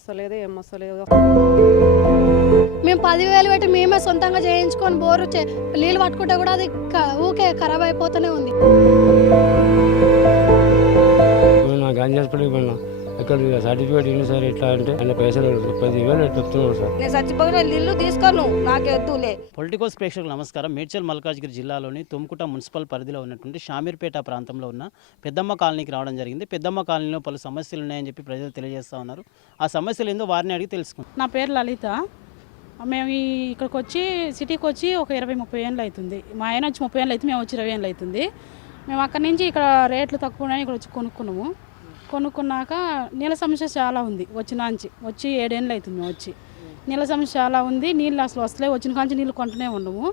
వస్తలేదు ఏం వస్తలేదు మేము పదివేలు పెట్టి మేమే సొంతంగా చేయించుకొని బోరు చే- నీళ్ళు పట్టుకుంటే కూడా అది ఊకే ఖరాబ్ అయిపోతూనే ఉంది. పోయినా. ఎక్కడ సర్టిఫికేట్ ఇల్లు సార్ ఎట్లా అంటే ఆయన పైసలు పదివేలు చెప్తున్నాడు సార్. నేను చచ్చిపోయిన ఇల్లు తీసుకోను నాకే వద్దులే. పొలిటికోస్ ప్రేక్షకులకు నమస్కారం. మేడ్చల్ మల్కాజ్గిరి జిల్లాలోని తుమ్కుట మున్సిపల్ పరిధిలో ఉన్నటువంటి షామీర్పేట ప్రాంతంలో ఉన్న పెద్దమ్మ కాలనీకి రావడం జరిగింది. పెద్దమ్మ కాలనీలో పలు సమస్యలు ఉన్నాయని చెప్పి ప్రజలు తెలియజేస్తా ఉన్నారు. ఆ సమస్యలు ఏందో వారిని అడిగి తెలుసుకుందాం. నా పేరు లలిత. మేము ఈ ఇక్కడికి వచ్చి సిటీకి వచ్చి ఒక ఇరవై ముప్పై ఏళ్ళు అవుతుంది. మా ఆయన వచ్చి ముప్పై ఏళ్ళు అవుతుంది మేము వచ్చి ఇరవై ఏళ్ళు అవుతుంది. మేము అక్కడి నుంచి ఇక్కడ రేట్లు తక్కువ ఉన్నాయి ఇక్కడ వచ్చి కొనుక్కున్నాము. కొనుక్కున్నాక నీళ్ళ సమస్య చాలా ఉంది వచ్చినాంచి వచ్చి ఏడేళ్ళు అవుతుంది వచ్చి. నీళ్ళ సమస్య చాలా ఉంది నీళ్ళు అసలు వస్తలే వచ్చిన కాంచి నీళ్ళు కొంటూనే ఉండము.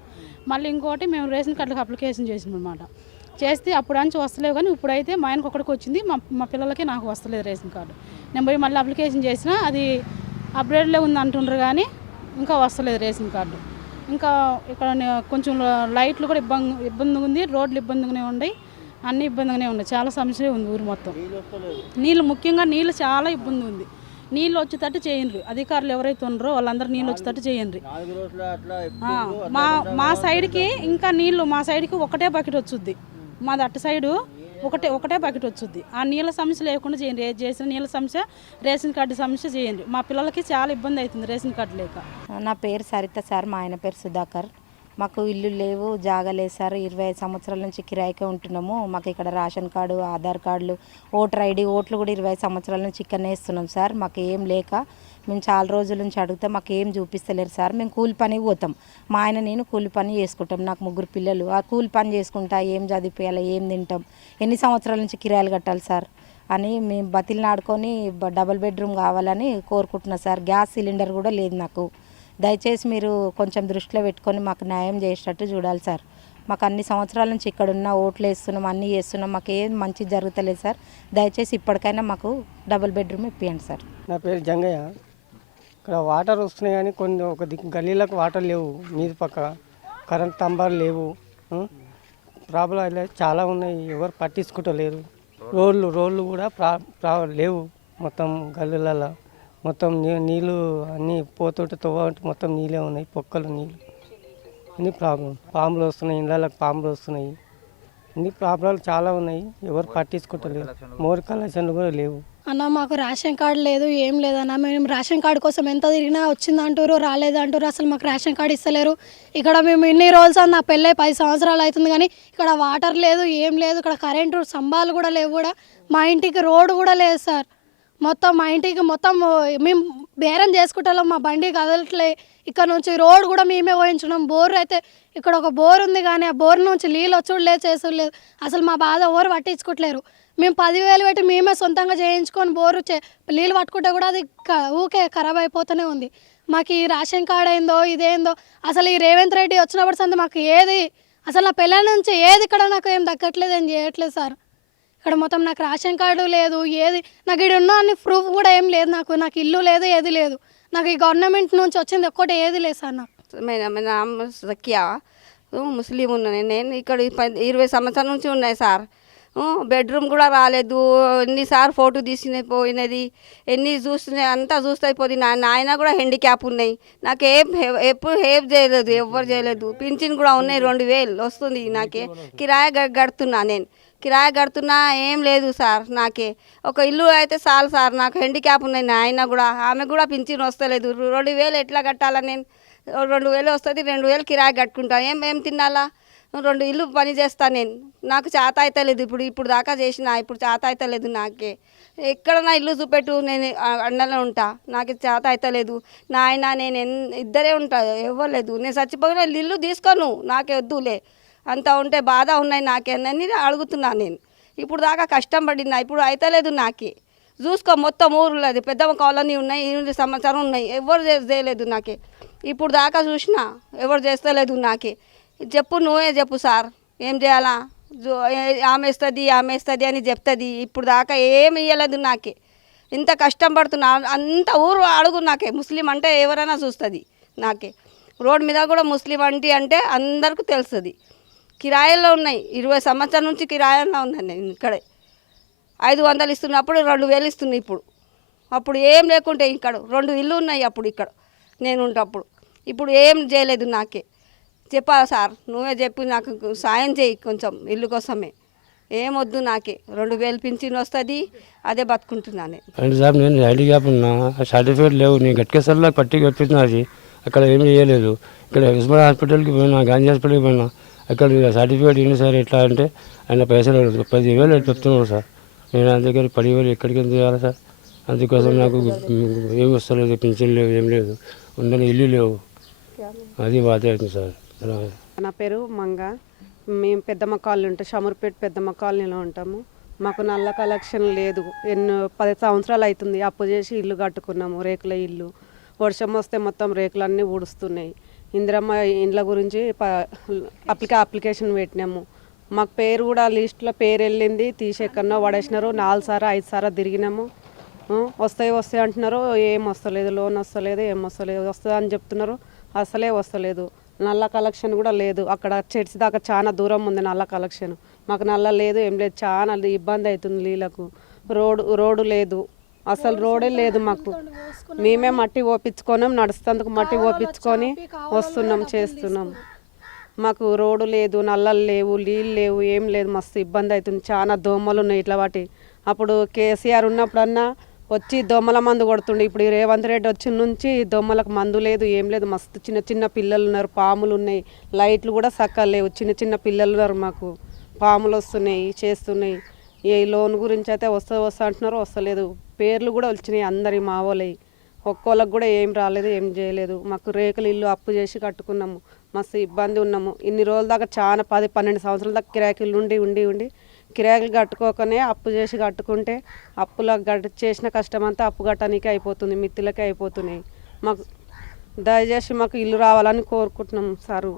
మళ్ళీ ఇంకోటి మేము రేషన్ కార్డులకు అప్లికేషన్ చేసినాం అనమాట చేస్తే అప్పుడు అంచి వస్తలేవు కానీ ఇప్పుడైతే మా ఆయనకు ఒక్కడికి వచ్చింది మా మా పిల్లలకి నాకు వస్తలేదు రేషన్ కార్డు. నేను పోయి మళ్ళీ అప్లికేషన్ చేసినా అది అప్డేట్లో ఉంది అంటుండ్రు కానీ ఇంకా వస్తలేదు రేషన్ కార్డు. ఇంకా ఇక్కడ కొంచెం లైట్లు కూడా ఇబ్బంది ఇబ్బందిగా ఉంది రోడ్లు ఇబ్బందిగానే ఉన్నాయి. అన్ని ఇబ్బందిగానే ఉన్నాయి. చాలా సమస్య ఉంది ఊరు మొత్తం. నీళ్ళు ముఖ్యంగా నీళ్ళు చాలా ఇబ్బంది ఉంది. నీళ్ళు వచ్చేటట్టు చేయండి అధికారులు ఎవరైతే ఉన్నారో వాళ్ళందరూ నీళ్ళు వచ్చేటట్టు చేయండి మా మా సైడ్కి ఇంకా నీళ్ళు మా సైడ్కి ఒకటే బకెట్ వచ్చుద్ది. మాది అటు సైడు ఒకటే ఒకటే బకెట్ వచ్చుద్ది. ఆ నీళ్ళ సమస్య లేకుండా చేయండి ఏ చేసిన నీళ్ళ సమస్య రేషన్ కార్డు సమస్య చేయండి మా పిల్లలకి చాలా ఇబ్బంది అవుతుంది రేషన్ కార్డు లేక. నా పేరు సరిత సార్ మా ఆయన పేరు సుధాకర్. మాకు ఇల్లు లేవు జాగలేదు సార్. ఇరవై ఐదు సంవత్సరాల నుంచి కిరాయికే ఉంటున్నాము. మాకు ఇక్కడ రేషన్ కార్డు ఆధార్ కార్డులు ఓటర్ ఐడి ఓట్లు కూడా ఇరవై సంవత్సరాల నుంచి ఇక్కడనే ఇస్తున్నాం సార్. మాకు ఏం లేక మేము చాలా రోజుల నుంచి అడిగితే మాకు ఏం చూపిస్తలేరు సార్. మేము కూలి పని పోతాం. మా ఆయన నేను కూలి పని చేసుకుంటాం. నాకు ముగ్గురు పిల్లలు. ఆ కూలి పని చేసుకుంటా ఏం చదివిపోయాలి ఏం తింటాం ఎన్ని సంవత్సరాల నుంచి కిరాయిలు కట్టాలి సార్ అని మేము బతిల్ని ఆడుకొని డబుల్ బెడ్రూమ్ కావాలని కోరుకుంటున్నా సార్. గ్యాస్ సిలిండర్ కూడా లేదు నాకు. దయచేసి మీరు కొంచెం దృష్టిలో పెట్టుకొని మాకు న్యాయం చేసేటట్టు చూడాలి సార్. మాకు అన్ని సంవత్సరాల నుంచి ఇక్కడ ఉన్న ఓట్లు వేస్తున్నాం అన్నీ వేస్తున్నాం మాకు ఏం మంచి జరుగుతలేదు సార్. దయచేసి ఇప్పటికైనా మాకు డబుల్ బెడ్రూమ్ ఇప్పియండి సార్. నా పేరు జంగయ్య. ఇక్కడ వాటర్ వస్తున్నాయి కానీ కొన్ని ఒక గల్లీలకు వాటర్ లేవు మీద పక్క. కరెంట్ స్తంభాలు లేవు ప్రాబ్లం అయితే చాలా ఉన్నాయి ఎవరు పట్టించుకుంటలేరు రోడ్లు రోడ్లు కూడా ప్రా ప్రా లేవు మొత్తం గల్లీలలో మొత్తం నీళ్ళు అన్నీ పోతుంటే తవ్వంటే మొత్తం నీళ్ళే ఉన్నాయి పొక్కలు నీళ్ళు. అన్ని ప్రాబ్లం. పాములు వస్తున్నాయి ఇళ్ళకి పాములు వస్తున్నాయి. అన్ని ప్రాబ్లాలు చాలా ఉన్నాయి ఎవరు పట్టించుకుంటలేరు మోర్ కలెక్షన్లు కూడా లేవు. అన్న మాకు రేషన్ కార్డు లేదు ఏం లేదన్న మేము రేషన్ కార్డు కోసం ఎంత తిరిగినా వచ్చింది రాలేదంటారు రాలేదు అంటారు అసలు మాకు రేషన్ కార్డు ఇస్తలేరు. ఇక్కడ మేము ఇన్ని రోజులు నా పెళ్ళై పది సంవత్సరాలు అవుతుంది కానీ ఇక్కడ వాటర్ లేదు ఏం లేదు ఇక్కడ కరెంటు స్తంభాలు కూడా లేవు కూడా. మా ఇంటికి రోడ్డు కూడా లేదు సార్. మొత్తం మా ఇంటికి మొత్తం మేము బేరం చేసుకుంటాం మా బండి కదలట్లే. ఇక్కడ నుంచి రోడ్ కూడా మేమే పోయించున్నాం. బోర్ అయితే ఇక్కడ ఒక బోర్ ఉంది కానీ ఆ బోర్ నుంచి నీళ్ళు వచ్చుడు లేదు చేసుడు లేదు అసలు మా బాధ ఎవరు పట్టించుకోవట్లేరు మేము పదివేలు పెట్టి మేమే సొంతంగా చేయించుకొని బోరు చే నీళ్ళు పట్టుకుంటే కూడా అది ఊకే ఖరాబ్ అయిపోతూనే ఉంది. మాకు ఈ రేషన్ కార్డ్ ఏందో ఇదేందో అసలు ఈ రేవంత్ రెడ్డి వచ్చినప్పటి సంది మాకు ఏది అసలు నా పిల్లల నుంచి ఏది ఇక్కడ నాకు ఏం దక్కట్లేదు ఏం చేయట్లేదు సార్. ఇక్కడ మొత్తం నాకు రేషన్ కార్డు లేదు ఏది నాకు ఇక్కడ ఉన్న అన్ని ప్రూఫ్ కూడా ఏం లేదు నాకు నాకు ఇల్లు లేదు ఏది లేదు. నాకు ఈ గవర్నమెంట్ నుంచి వచ్చింది ఒక్కటి ఏది లేదు సార్ నాకు. సఖ్యా ముస్లిం ఉన్నాను నేను ఇక్కడ ఇరవై సంవత్సరాల నుంచి ఉన్నాయి సార్. బెడ్రూమ్ కూడా రాలేదు ఎన్నిసార్లు ఫోటో తీసిన పోయినది ఎన్ని చూస్తున్నాయి అంతా చూస్తే అయిపోతుంది నా నాయన కూడా హ్యాండిక్యాప్ ఉన్నాయి. నాకు ఏం ఎప్పుడు హెల్ప్ చేయలేదు ఎవ్వరు చేయలేదు. పింఛన్ కూడా ఉన్నాయి రెండు వేలు వస్తుంది నాకే. కిరాయి గడుతున్నా నేను. కిరాయి కడుతున్నా ఏం లేదు సార్ నాకే. ఒక ఇల్లు అయితే చాలు సార్ నాకు హ్యాండిక్యాప్ ఉన్నాయి నా ఆయన కూడా. ఆమె కూడా పింఛన్ వస్తలేదు. రెండు వేలు ఎట్లా కట్టాలా నేను? రెండు వేలు వస్తుంది రెండు వేలు కిరాయి కట్టుకుంటా. ఏం ఏం తినాలా? రెండు ఇల్లు పని చేస్తా నేను. నాకు చేత అవుతలేదు ఇప్పుడు ఇప్పుడు దాకా చేసిన ఇప్పుడు చేత అవుతలేదు నాకే. ఎక్కడ నా ఇల్లు చూపెట్టు నేను అండలో ఉంటా. నాకు చేత అవుతలేదు నా నేను ఎన్- ఇద్దరే ఉంటా ఇవ్వలేదు నేను చచ్చిపోయిన ఇల్లు తీసుకోను. నాకే వద్దులే. అంత ఉంటే బాధ ఉన్నాయి నాకేనని అడుగుతున్నాను నేను. ఇప్పుడు దాకా కష్టం పడినా ఇప్పుడు అవుతలేదు నాకే. చూసుకో మొత్తం ఊర్లో అది పెద్ద కాలనీ ఉన్నాయి ఎనిమిది సంవత్సరం ఉన్నాయి. ఎవరు చేయలేదు నాకే. ఇప్పుడు దాకా చూసినా ఎవరు చేస్తలేదు నాకే. చెప్పు నువ్వే చెప్పు సార్. ఏం చేయాలా? జో- ఆమె ఇస్తుంది ఆమె ఇస్తుంది అని చెప్తుంది. ఇప్పుడు దాకా ఏమి ఇవ్వలేదు నాకే. ఇంత కష్టం పడుతున్నా అంత ఊరు అడుగు నాకే. ముస్లిం అంటే ఎవరైనా చూస్తుంది నాకే. రోడ్ మీద కూడా ముస్లిం అంటే అంటే అందరికీ తెలుస్తుంది. కిరాయిల్లో ఉన్నాయి. ఇరవై సంవత్సరాల నుంచి కిరాయిల్లో ఉన్నాను నేను ఇక్కడే. ఐదు వందలు ఇస్తున్నప్పుడు రెండు వేలు ఇస్తున్నాయి ఇప్పుడు. అప్పుడు ఏం లేకుంటే ఇక్కడ రెండు ఇల్లు ఉన్నాయి అప్పుడు ఇక్కడ నేను ఉంటప్పుడు ఇప్పుడు ఏం చేయలేదు నాకే. చెప్పా సార్? నువ్వే చెప్పి నాకు సాయం చేయి కొంచెం ఇల్లు కోసమే. ఏమొద్దు నాకే. రెండు వేలు పింఛన్ వస్తుంది అదే బతుకుంటున్నాను నేను. అంటే సార్ నేను హ్యాండిక్యాప్ ఉన్నా సర్టిఫికేట్ లేవు. నేను గట్కేసర్లో పట్టి కప్పించినది అక్కడ ఏం చేయలేదు. ఇక్కడ ఉస్మాన్ హాస్పిటల్కి పోయినా గాంధీ హాస్పిటల్కి పోయినా అక్కడ సర్టిఫికేట్ ఇవ్వండి సార్ ఎట్లా అంటే ఆయన పైసలు పదివేలు అని చెప్తున్నాడు సార్. నేను అందుకని పదివేలు ఎక్కడికి చేయాలి సార్? అందుకోసం నాకు ఏం వస్తలేదు పింఛన్ లేవు ఏం లేదు. ఉండని ఇల్లు లేవు. అది బాధ అవుతుంది సార్. నా పేరు మంగ. మేము పెద్దమ్మ కాలనీ ఉంటాం షమర్పేట పెద్దమ్మ కాలనీలో ఉంటాము. మాకు నల్ల కలెక్షన్ లేదు. ఎన్నో పది సంవత్సరాలు అవుతుంది. అప్పు చేసి ఇల్లు కట్టుకున్నాము రేకుల ఇల్లు. వర్షం వస్తే మొత్తం రేకులన్నీ ఊడుస్తున్నాయి. ఇందిరమ్మ ఇండ్ల గురించి అప్లికా అప్లికేషన్ పెట్టినాము. మాకు పేరు కూడా లిస్ట్లో పేరు వెళ్ళింది తీసేకన్నా పడేసినారు నాలుగు సారా ఐదు సారా తిరిగినాము. వస్తాయి వస్తాయి అంటున్నారు ఏం వస్తలేదు లోన్ వస్తలేదు ఏం వస్తలేదు వస్తుంది అని చెప్తున్నారు. అసలే వస్తలేదు. నల్ల కలెక్షన్ కూడా లేదు. అక్కడ చర్చి దాకా చాలా దూరం ఉంది నల్ల కలెక్షన్. మాకు నల్ల లేదు ఏం లేదు చాలా ఇబ్బంది అవుతుంది నీళ్ళకు రోడ్డు రోడ్డు లేదు. అసలు రోడే లేదు మాకు. మేమే మట్టి ఓపించుకొని నడుస్తందుకు మట్టి ఓపించుకొని వస్తున్నాం చేస్తున్నాం. మాకు రోడ్డు లేదు నల్లలు లేవు నీళ్ళు లేవు ఏం లేదు మస్తు ఇబ్బంది అవుతుంది. చాలా దోమలు ఉన్నాయి ఇట్లా వాటి. అప్పుడు కేసీఆర్ ఉన్నప్పుడన్నా వచ్చి దోమల మందు కొడుతుండే. ఇప్పుడు రేవంత్ రెడ్డి వచ్చిన నుంచి దోమలకు మందు లేదు ఏం లేదు. మస్తు చిన్న చిన్న పిల్లలు ఉన్నారు పాములు ఉన్నాయి. లైట్లు కూడా చక్కగా లేవు చిన్న చిన్న పిల్లలు ఉన్నారు మాకు. పాములు వస్తున్నాయి చేస్తున్నాయి. ఈ లోన్ గురించి అయితే వస్తా వస్తా అంటున్నారు వస్తలేదు. పేర్లు కూడా వచ్చినాయి అందరి మా వాళ్ళవి ఒక్కోళ్ళకి కూడా ఏం రాలేదు ఏం చేయలేదు. మాకు రేకులు ఇల్లు అప్పు చేసి కట్టుకున్నాము. మస్తు ఇబ్బంది ఉన్నాము. ఇన్ని రోజుల దాకా చాలా పది పన్నెండు సంవత్సరాల దాకా కిరాకీలు ఉండి ఉండి ఉండి కిరాకులు కట్టుకోకనే అప్పు చేసి కట్టుకుంటే అప్పుల గట్ చేసిన కష్టం అంతా అప్పు కట్టడానికే అయిపోతుంది మిత్తులకే అయిపోతున్నాయి. మాకు దయచేసి మాకు ఇల్లు రావాలని కోరుకుంటున్నాం సారు.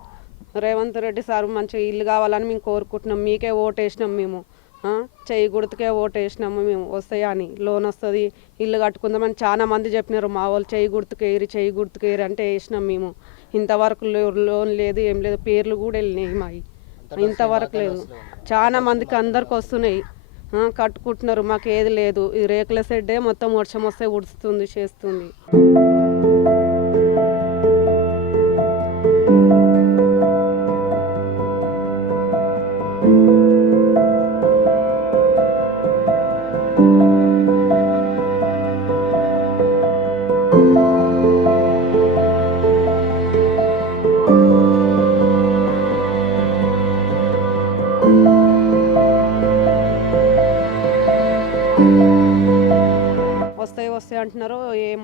రేవంత్ రెడ్డి సారు మంచిగా ఇల్లు కావాలని మేము కోరుకుంటున్నాం. మీకే ఓటు వేసినాం మేము. ఆ, చెయ్యి గుర్తుకే ఓటు వేసినాము మేము వస్తాయా అని. లోన్ వస్తుంది ఇల్లు కట్టుకుందామని చాలా మంది చెప్పినారు. మా వాళ్ళు చెయ్యి గుర్తుకేరి చెయ్యి గుర్తుకేరి అంటే వేసినాం మేము. ఇంతవరకు లోన్ లేదు ఏం లేదు పేర్లు కూడా వెళ్ళినాయి మావి ఇంతవరకు లేదు. చాలా మందికి అందరికి వస్తున్నాయి. కట్టుకుంటున్నారు మాకు ఏది లేదు. ఈ రేకుల సెడ్డే మొత్తం వర్షం వస్తే ఉడుస్తుంది చేస్తుంది.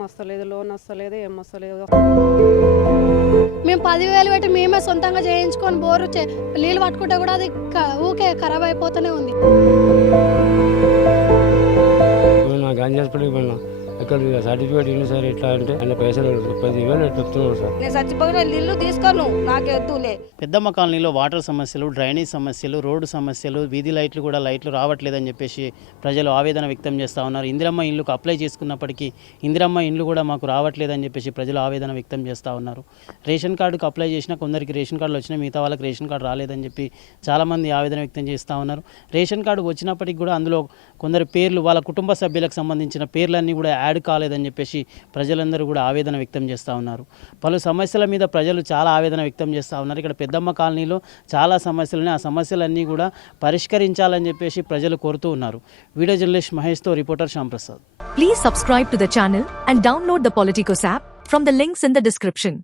వస్తలేదు లోన్ వస్తలేదు ఏం వస్తలేదు. మేము పదివేలు పెట్టి మేమే సొంతంగా చేయించుకొని బోరు చే- నీళ్ళు పట్టుకుంటే కూడా అది ఊకే ఖరాబ్ అయిపోతూనే ఉంది. పోయినా అక్కడ సర్టిఫికేట్ సార్ ఎట్లా అంటే ఆయన పైసలు. పదివేలు చెప్తున్నాడు సార్. నేను చచ్చిపోయిన ఇల్లు తీసుకోను పెద్దమ్మ కాలనీలో వాటర్ సమస్యలు డ్రైనేజ్ సమస్యలు రోడ్డు సమస్యలు వీధి లైట్లు కూడా లైట్లు రావట్లేదని చెప్పేసి ప్రజలు ఆవేదన వ్యక్తం చేస్తూ ఉన్నారు. ఇందిరమ్మ ఇల్లుకు అప్లై చేసుకున్నప్పటికీ ఇందిరమ్మ ఇండ్లు కూడా మాకు రావట్లేదని చెప్పేసి ప్రజలు ఆవేదన వ్యక్తం చేస్తూ ఉన్నారు. రేషన్ కార్డుకు అప్లై చేసిన కొందరికి రేషన్ కార్డులు వచ్చినా మిగతా వాళ్ళకి రేషన్ కార్డు రాలేదని చెప్పి చాలామంది ఆవేదన వ్యక్తం చేస్తూ ఉన్నారు. రేషన్ కార్డు వచ్చినప్పటికి కూడా అందులో కొందరు పేర్లు వాళ్ళ కుటుంబ సభ్యులకు సంబంధించిన పేర్లన్నీ కూడా యాడ్ కాలేదని చెప్పేసి ప్రజలందరూ కూడా ఆవేదన వ్యక్తం చేస్తూ ఉన్నారు. పలు సమస్యల మీద ప్రజలు చాలా ఆవేదన వ్యక్తం చేస్తూ ఉన్నారు. ఇక్కడ పెద్దమ్మ కాలనీలో చాలా సమస్యలు ఉన్నాయి ఆ సమస్యలన్నీ కూడా పరిష్కరించాలని చెప్పేసి ప్రజలు కోరుతూ ఉన్నారు. Video journalist మహేష్తో reporter Shyamprasad. Please subscribe to the channel and download the Politikos app from the links in the description